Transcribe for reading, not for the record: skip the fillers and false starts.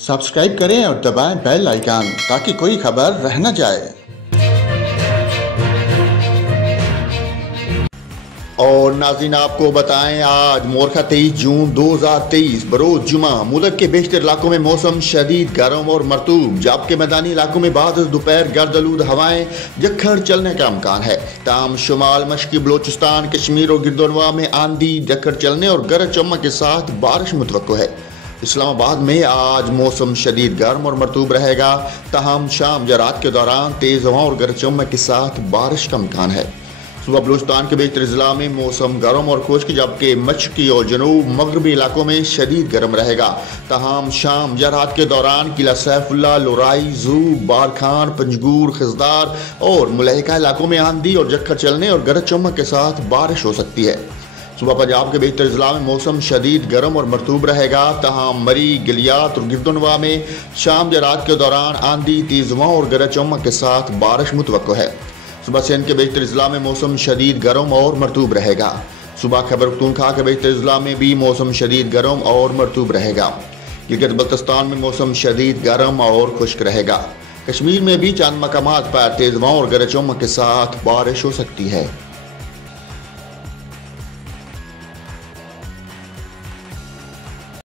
Subscribe करें और दबाएं बेल आइकन ताकि कोई खबर रह न जाए। और नाज़रीन आपको बताएं, आज मोरखा 23 जून 2023 बरोज जुमा मुल्क के बेशतर इलाकों में मौसम शदीद गर्म और मरतूब, जबकि मैदानी इलाकों में बाद दोपहर गर्द-आलूद हवाएं जखड़ चलने का इम्कान है। ताम शुमाल मशरक़ी बलोचिस्तान, कश्मीर और गिरदोनवा में आंधी जखड़ चलने और गरज चमक के साथ बारिश मुतवक्को है। इस्लामाबाद में आज मौसम शदीद गर्म और मरतूब रहेगा, तहम शाम या रात के दौरान तेज़ हवाओं और गरज चमक के साथ बारिश का इम्कान है। सुबह बलूचिस्तान के बेशतर ज़िला में मौसम गर्म और खुश्क, जबकि मशरक़ी और जनूब मगरबी इलाकों में शदीद गर्म रहेगा। तहम शाम या रात के दौरान किला सैफुल्ला, लोराई, जू, बारखान, पंजगूर, खिजदार और मुलहिका इलाकों में आंधी और जखड़ चलने और गरज चमक के साथ बारिश हो सकती है। सुबह पंजाब के बेशतर ज़िला में मौसम शदीद गर्म और मरतूब रहेगा। तहम मरी, गिलियात और गिरदोनवा में शाम या रात के दौरान आंधी, तेज़ हवाओं और गरज चमक के साथ बारिश मुतवक्को है। सुबह सिंध के बेशतर ज़िला में मौसम शदीद गर्म और मरतूब रहेगा। सुबह खैबर पख्तूनख्वा के बेशतर ज़िला में भी मौसम शदीद गर्म और मरतूब रहेगा। गिलगित बल्तिस्तान में मौसम शदीद गर्म और खुश्क रहेगा। कश्मीर में भी चंद मकामात पर तेज़ हवाओं और गरज चमक के साथ बारिश हो सकती है।